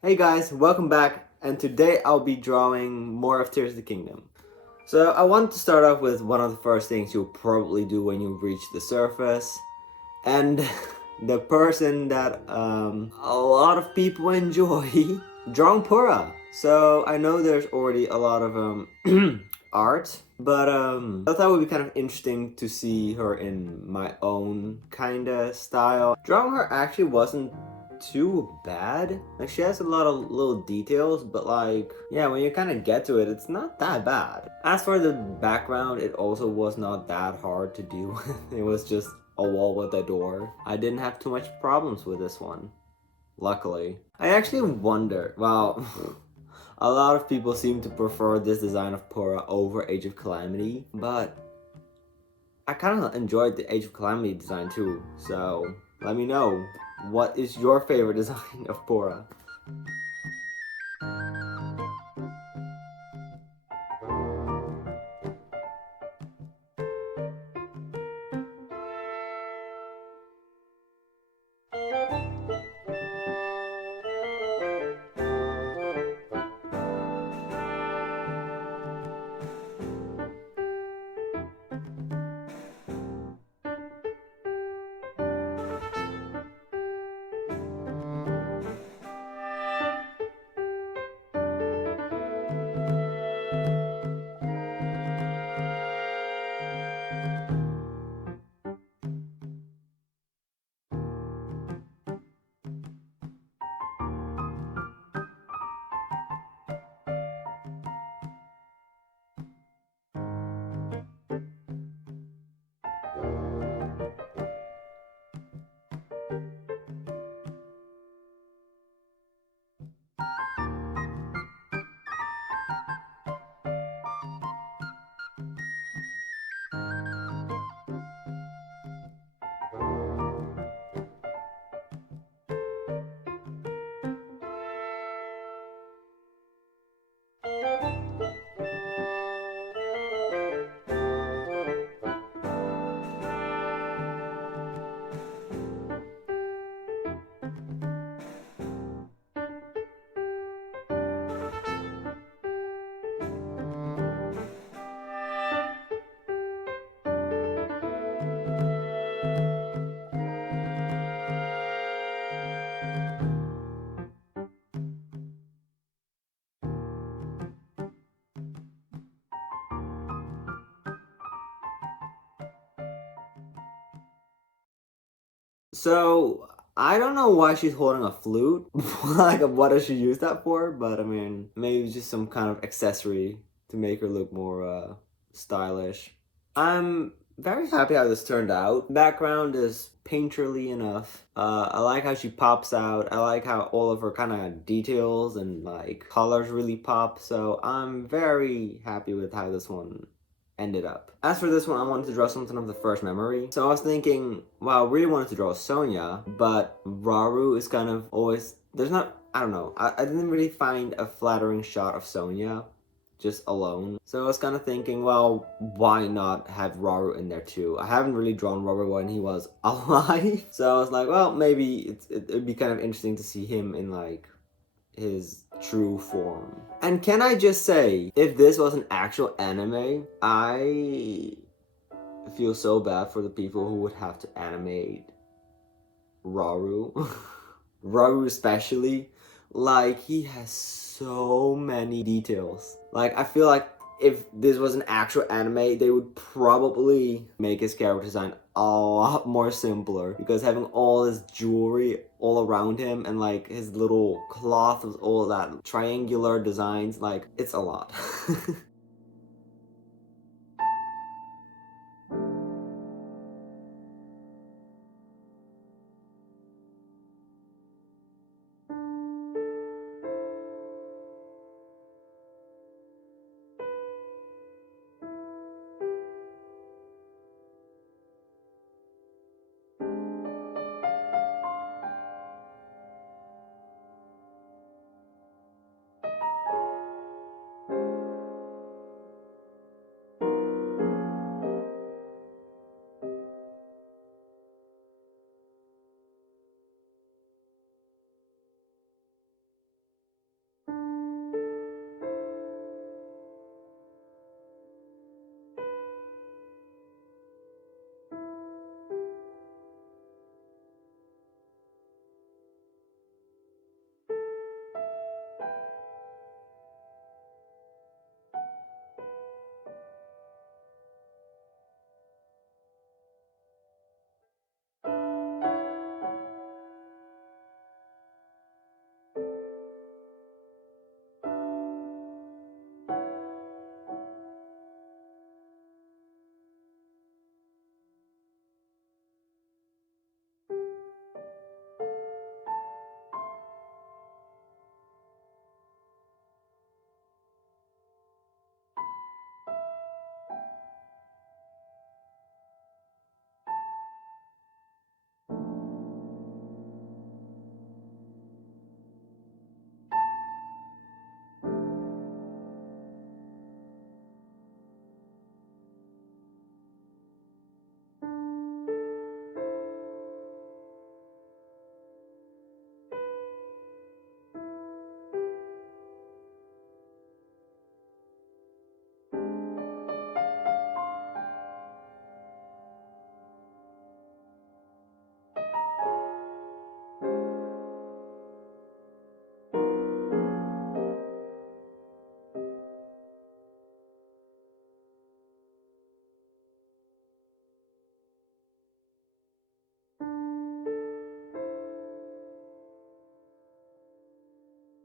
Hey guys, welcome back, and today I'll be drawing more of Tears of the Kingdom. So I want to start off with one of the first things you'll probably do when you reach the surface, and the person that a lot of people enjoy, drawing Purah. So I know there's already a lot of art, but I thought it would be kind of interesting to see her in my own kinda style. Drawing her actually wasn't too bad. Like, she has a lot of little details, but like, yeah, when you kind of get to it, it's not that bad. As for the background, it also was not that hard to do. It was just a wall with a door. I didn't have too much problems with this one, luckily. I actually wonder, well, a lot of people seem to prefer this design of Purah over Age of Calamity, but I kind of enjoyed the Age of Calamity design too, so let me know. What is your favorite design of Purah? So I don't know why she's holding a flute. Like, what does she use that for? But I mean, maybe just some kind of accessory to make her look more stylish. I'm very happy how this turned out. Background is painterly enough. I like how she pops out. I like how all of her kind of details and like colors really pop. So I'm very happy with how this one ended up. As for this one, I wanted to draw something of the first memory. So I was thinking, wow, I really wanted to draw Sonia, but Rauru is kind of always, there's not, I don't know, I didn't really find a flattering shot of Sonia just alone. So I was kind of thinking, well, why not have Rauru in there too? I haven't really drawn Rauru when he was alive. So I was like, well, maybe it'd be kind of interesting to see him in like his true form. And can I just say, if this was an actual anime, I feel so bad for the people who would have to animate Rauru. Rauru especially. Like, he has so many details. Like, I feel like if this was an actual anime, they would probably make his character design a lot more simpler, because having all his jewelry all around him and like his little cloth with all that triangular designs, like, it's a lot.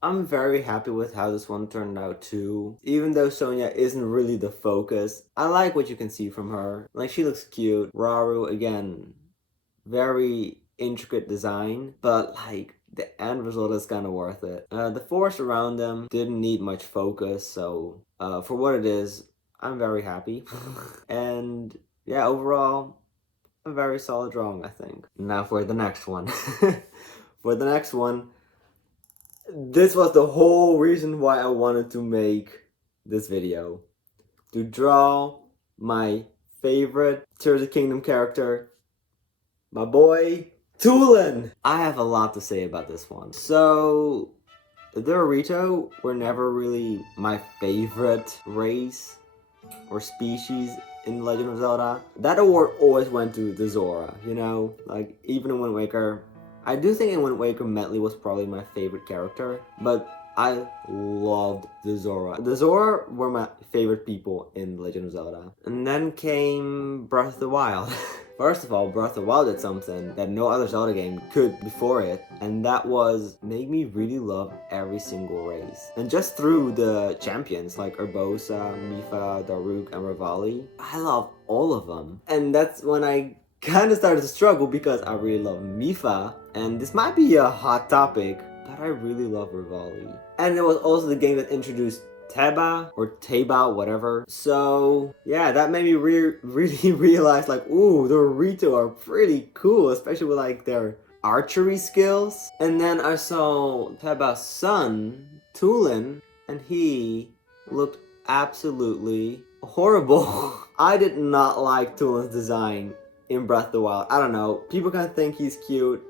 I'm very happy with how this one turned out too. Even though Sonia isn't really the focus, I like what you can see from her. Like, she looks cute. Rauru, again, very intricate design, but like the end result is kind of worth it. The forest around them didn't need much focus, so for what it is, I'm very happy. And yeah, overall, a very solid drawing, I think. Now for the next one. For the next one, this was the whole reason why I wanted to make this video. To draw my favorite Tears of the Kingdom character, my boy, Tulin! I have a lot to say about this one. So, the Dorito were never really my favorite race or species in Legend of Zelda. That award always went to the Zora, you know? Like, even in Wind Waker, I do think in Wind Waker, Metley was probably my favorite character, but I loved the Zora. The Zora were my favorite people in Legend of Zelda. And then came Breath of the Wild. First of all, Breath of the Wild did something that no other Zelda game could before it, and that was make me really love every single race. And just through the champions like Urbosa, Mipha, Daruk, and Revali, I love all of them. And that's when I kind of started to struggle because I really love Mipha, and this might be a hot topic, but I really love Revali. And it was also the game that introduced Teba or Teba, whatever. So yeah, that made me really realize like, ooh, the Rito are pretty cool, especially with like their archery skills. And then I saw Teba's son, Tulin, and he looked absolutely horrible. I did not like Tulin's design in Breath of the Wild. I don't know, people kind of think he's cute,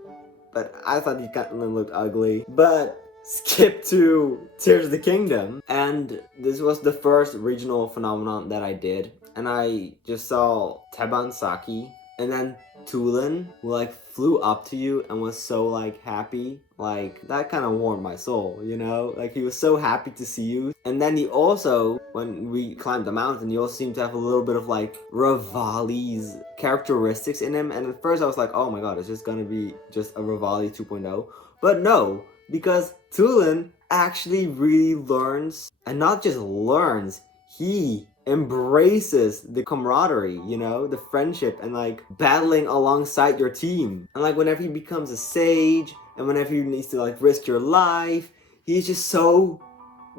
but I thought he kind of looked ugly. But skip to Tears of the Kingdom, and this was the first regional phenomenon that I did, and I just saw Teba and Saki, and then Tulin, who like flew up to you and was so like happy. Like, that kind of warmed my soul, you know? Like, he was so happy to see you. And then he also, when we climbed the mountain, he also seemed to have a little bit of like Revali's characteristics in him. And at first I was like, oh my god, it's just gonna be just a Revali 2.0. But no, because Tulin actually really learns, and not just learns, he embraces the camaraderie, you know, the friendship, and like battling alongside your team. And like whenever he becomes a sage, and whenever he needs to like risk your life, he's just so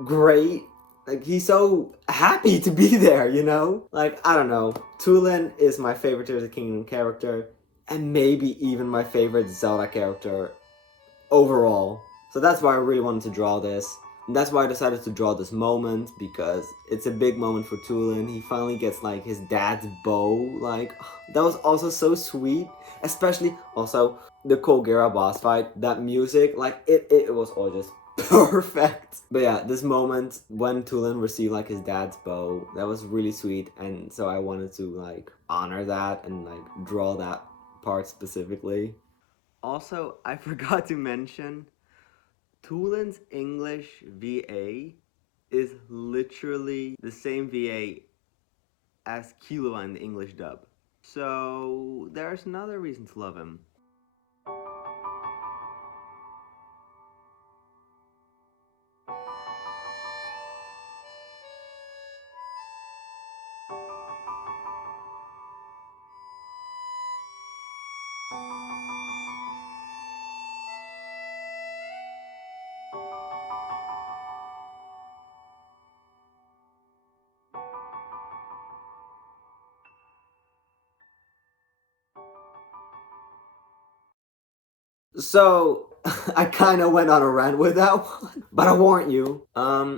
great. Like, he's so happy to be there, you know? Like, I don't know. Tulin is my favorite Tears of the Kingdom character, and maybe even my favorite Zelda character overall. So that's why I really wanted to draw this. And that's why I decided to draw this moment, because it's a big moment for Tulin. He finally gets like his dad's bow. Like, that was also so sweet. Especially also the Kogera boss fight. That music, like it was all just perfect. But yeah, this moment when Tulin received like his dad's bow, that was really sweet. And so I wanted to like honor that and like draw that part specifically. Also, I forgot to mention, Tulin's English VA is literally the same VA as Killua in the English dub. So there's another reason to love him. So, I kind of went on a rant with that one, but I warned you.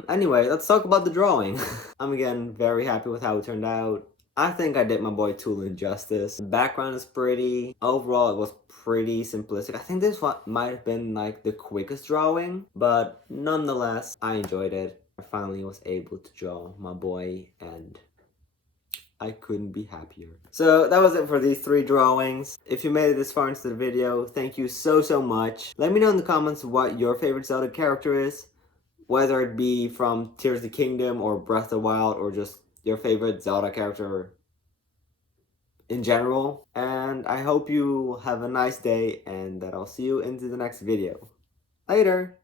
Anyway, let's talk about the drawing. I'm again very happy with how it turned out. I think I did my boy Tulin justice. The background is pretty. Overall, it was pretty simplistic. I think this one might have been like the quickest drawing, but nonetheless, I enjoyed it. I finally was able to draw my boy, and I couldn't be happier. So that was it for these 3 drawings. If you made it this far into the video, thank you so much. Let me know in the comments what your favorite Zelda character is, whether it be from Tears of the Kingdom or Breath of the Wild, or just your favorite Zelda character in general. And I hope you have a nice day, and that I'll see you into the next video. Later!